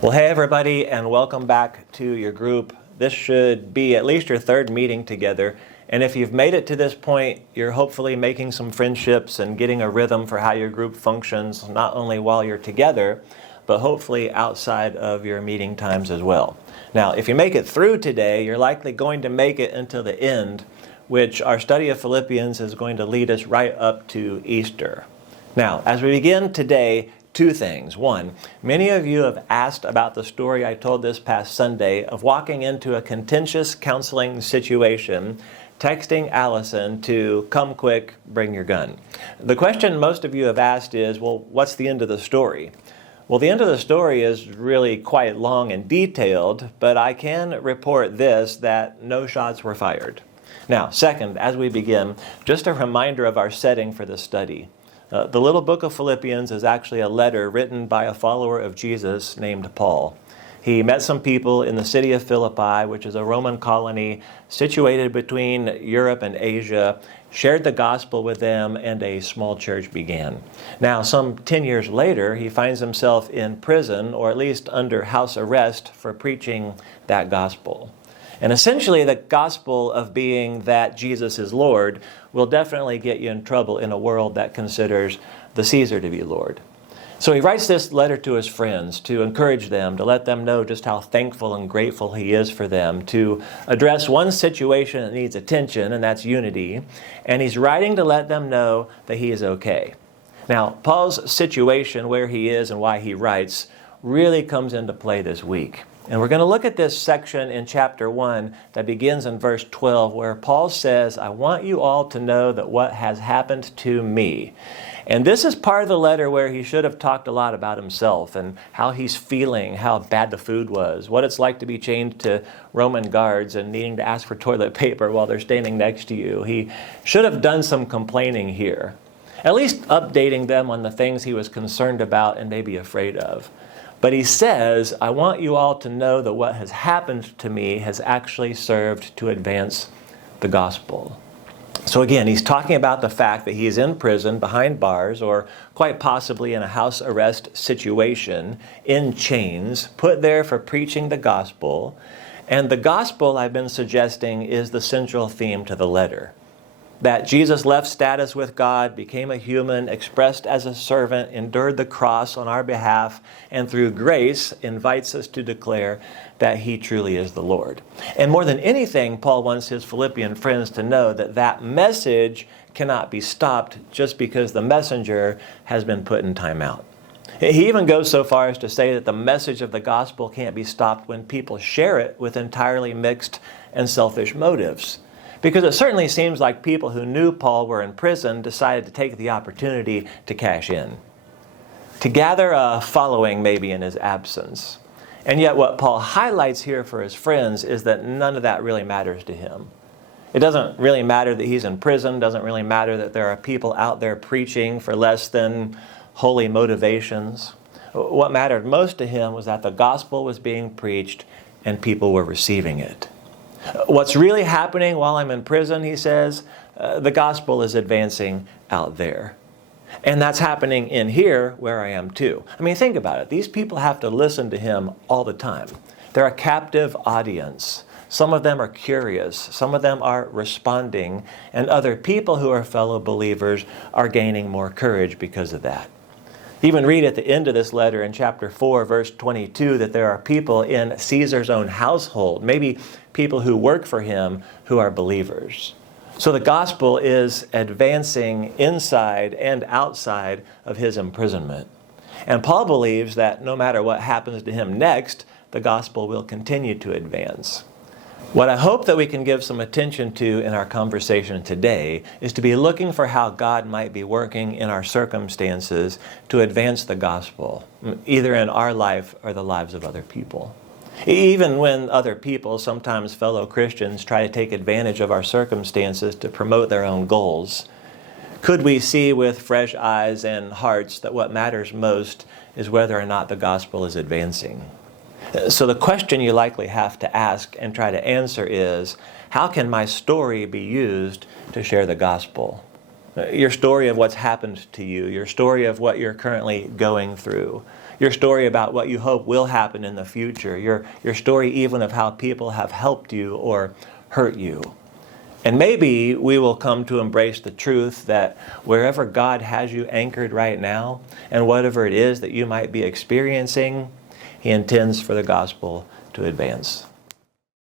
Well, hey everybody, and welcome back to your group. This should be at least your third meeting together. And if you've made it to this point, you're hopefully making some friendships and getting a rhythm for how your group functions, not only while you're together, but hopefully outside of your meeting times as well. Now, if you make it through today, you're likely going to make it until the end, which our study of Philippians is going to lead us right up to Easter. Now, as we begin today, two things. One, many of you have asked about the story I told this past Sunday of walking into a contentious counseling situation, texting Allison to come quick, bring your gun. The question most of you have asked is, well, what's the end of the story? Well, the end of the story is really quite long and detailed, but I can report this, that no shots were fired. Now, second, as we begin, just a reminder of our setting for this study. The little book of Philippians is actually a letter written by a follower of Jesus named Paul. He met some people in the city of Philippi, which is a Roman colony situated between Europe and Asia, shared the gospel with them, and a small church began. Now, some 10 years later, he finds himself in prison, or at least under house arrest, for preaching that gospel. And essentially, the gospel of being that Jesus is Lord will definitely get you in trouble in a world that considers the Caesar to be Lord. So he writes this letter to his friends to encourage them, to let them know just how thankful and grateful he is for them, to address one situation that needs attention, and that's unity. And he's writing to let them know that he is okay. Now, Paul's situation, where he is and why he writes, really comes into play this week. And we're going to look at this section in chapter 1 that begins in verse 12, where Paul says, I want you all to know that what has happened to me. And this is part of the letter where he should have talked a lot about himself and how he's feeling, how bad the food was, what it's like to be chained to Roman guards and needing to ask for toilet paper while they're standing next to you. He should have done some complaining here, at least updating them on the things he was concerned about and maybe afraid of. But he says, I want you all to know that what has happened to me has actually served to advance the gospel. So again, he's talking about the fact that he is in prison behind bars, or quite possibly in a house arrest situation, in chains, put there for preaching the gospel. And the gospel, I've been suggesting, is the central theme to the letter. That Jesus left status with God, became a human, expressed as a servant, endured the cross on our behalf, and through grace invites us to declare that he truly is the Lord. And more than anything, Paul wants his Philippian friends to know that that message cannot be stopped just because the messenger has been put in timeout. He even goes so far as to say that the message of the gospel can't be stopped when people share it with entirely mixed and selfish motives. Because it certainly seems like people who knew Paul were in prison decided to take the opportunity to cash in, to gather a following maybe in his absence. And yet what Paul highlights here for his friends is that none of that really matters to him. It doesn't really matter that he's in prison, doesn't really matter that there are people out there preaching for less than holy motivations. What mattered most to him was that the gospel was being preached and people were receiving it. What's really happening while I'm in prison, he says, the gospel is advancing out there. And that's happening in here where I am too. I mean, think about it. These people have to listen to him all the time. They're a captive audience. Some of them are curious. Some of them are responding. And other people who are fellow believers are gaining more courage because of that. Even read at the end of this letter in chapter 4, verse 22, that there are people in Caesar's own household, maybe people who work for him, who are believers. So the gospel is advancing inside and outside of his imprisonment. And Paul believes that no matter what happens to him next, the gospel will continue to advance. What I hope that we can give some attention to in our conversation today is to be looking for how God might be working in our circumstances to advance the gospel, either in our life or the lives of other people. Even when other people, sometimes fellow Christians, try to take advantage of our circumstances to promote their own goals, could we see with fresh eyes and hearts that what matters most is whether or not the gospel is advancing? So the question you likely have to ask and try to answer is, how can my story be used to share the gospel? Your story of what's happened to you, your story of what you're currently going through, your story about what you hope will happen in the future, your story even of how people have helped you or hurt you. And maybe we will come to embrace the truth that wherever God has you anchored right now, and whatever it is that you might be experiencing, He intends for the gospel to advance.